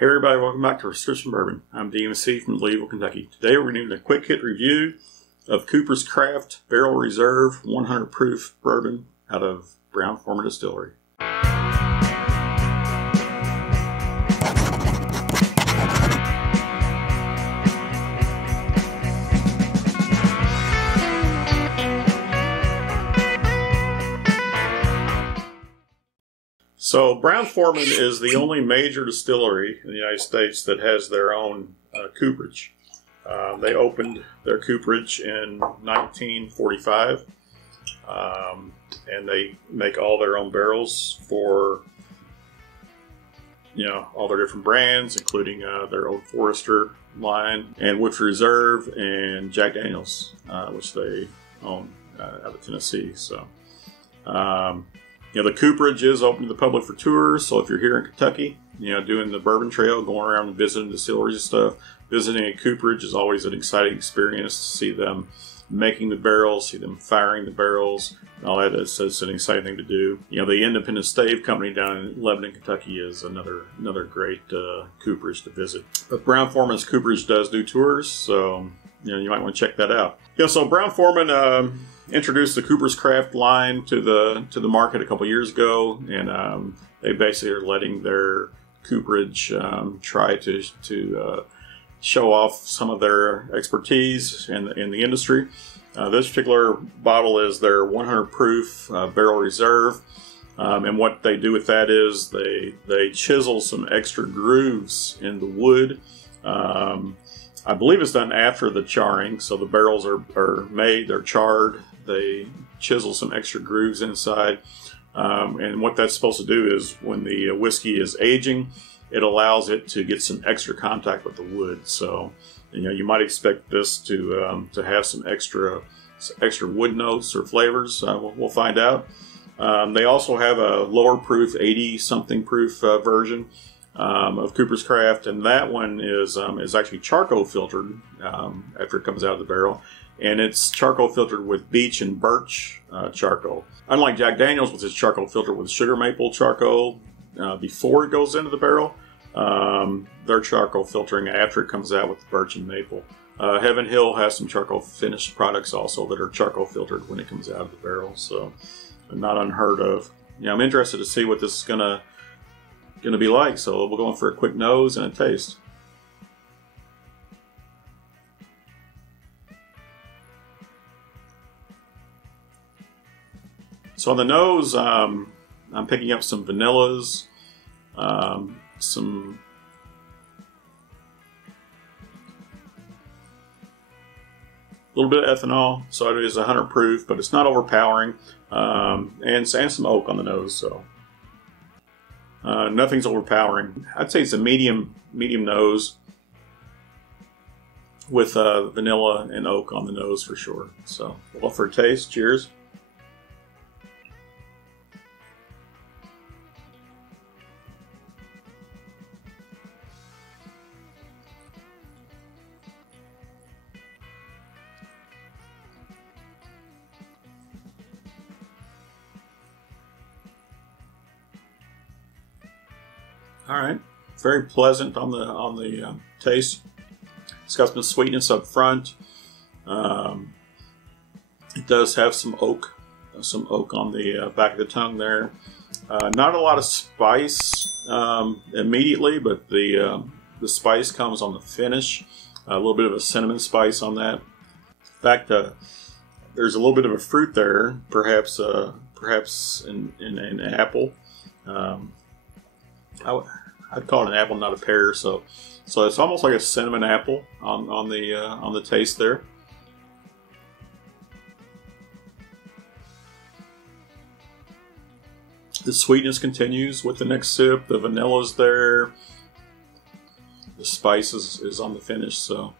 Hey everybody, welcome back to Prescription Bourbon. I'm DMC from Louisville, Kentucky. Today we're doing a quick hit review of Cooper's Craft Barrel Reserve 100 proof bourbon out of Brown-Forman Distillery. So Brown-Forman is the only major distillery in the United States that has their own cooperage. They opened their cooperage in 1945, and they make all their own barrels for, all their different brands, including their Old Forester line, and Woodford Reserve, and Jack Daniels, which they own out of Tennessee. So. The cooperage is open to the public for tours, so if you're here in Kentucky, doing the bourbon trail, going around and visiting distilleries and stuff, visiting a cooperage is always an exciting experience to see them making the barrels, see them firing the barrels, and all that. It's an exciting thing to do. The Independent Stave Company down in Lebanon, Kentucky is another great cooperage to visit. But Brown-Forman's cooperage does do tours, so you might want to check that out. So Brown-Forman introduced the Cooper's Craft line to the market a couple years ago, and they basically are letting their cooperage try to show off some of their expertise in the industry. This particular bottle is their 100 proof Barrel Reserve, and what they do with that is they chisel some extra grooves in the wood. I believe it's done after the charring, so the barrels are made, they're charred, they chisel some extra grooves inside, and what that's supposed to do is when the whiskey is aging, it allows it to get some extra contact with the wood. So, you might expect this to have some extra wood notes or flavors. We'll find out. They also have a lower proof, 80-something proof version of Cooper's Craft, and that one is actually charcoal filtered after it comes out of the barrel, and it's charcoal filtered with beech and birch charcoal. Unlike Jack Daniels, which is charcoal filtered with sugar maple charcoal before it goes into the barrel, they're charcoal filtering after it comes out with the birch and maple. Heaven Hill has some charcoal finished products also that are charcoal filtered when it comes out of the barrel, so not unheard of. I'm interested to see what this is gonna be like, so we'll go in for a quick nose and a taste. So on the nose, I'm picking up some vanillas, some little bit of ethanol, so it is 100 proof, but it's not overpowering, and some oak on the nose, so nothing's overpowering. I'd say it's a medium nose with vanilla and oak on the nose for sure. So we'll go for a taste. Cheers. All right, very pleasant on the taste. It's got some sweetness up front. It does have some oak on the back of the tongue there. Not a lot of spice immediately, but the spice comes on the finish. A little bit of a cinnamon spice on that. In fact, there's a little bit of a fruit there, perhaps in an apple. I'd call it an apple, not a pear. So it's almost like a cinnamon apple on the taste there. The sweetness continues with the next sip. The vanilla's there. The spice is on the finish. So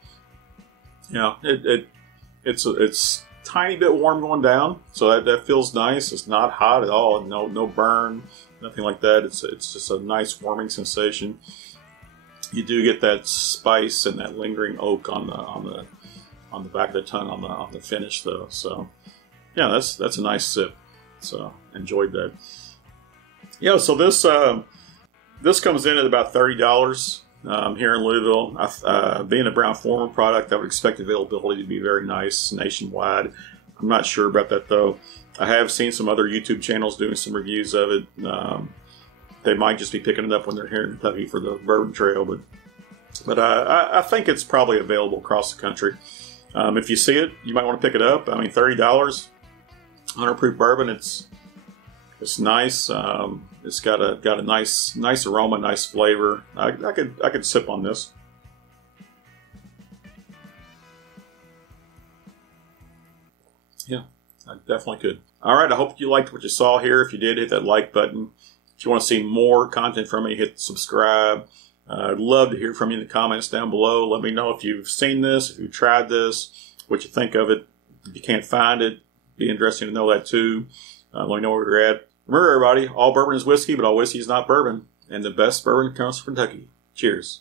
it's tiny bit warm going down. So that feels nice. It's not hot at all. No burn. Nothing like that. It's just a nice warming sensation. You do get that spice and that lingering oak on the back of the tongue on the finish though. So yeah, that's a nice sip. So enjoyed that. Yeah, so this comes in at about $30 here in Louisville. Being a Brown-Forman product, I would expect availability to be very nice nationwide. I'm not sure about that though. I have seen some other YouTube channels doing some reviews of it. They might just be picking it up when they're here in Kentucky for the Bourbon Trail, but I think it's probably available across the country. If you see it, you might want to pick it up. I mean, $30, 100 proof bourbon. It's nice. It's got a nice aroma, nice flavor. I could sip on this. Yeah, I definitely could. All right, I hope you liked what you saw here. If you did, hit that like button. If you want to see more content from me, hit subscribe. I'd love to hear from you in the comments down below. Let me know if you've seen this, if you've tried this, what you think of it. If you can't find it, it'd be interesting to know that too. Let me know where you're at. Remember, everybody, all bourbon is whiskey, but all whiskey is not bourbon. And the best bourbon comes from Kentucky. Cheers.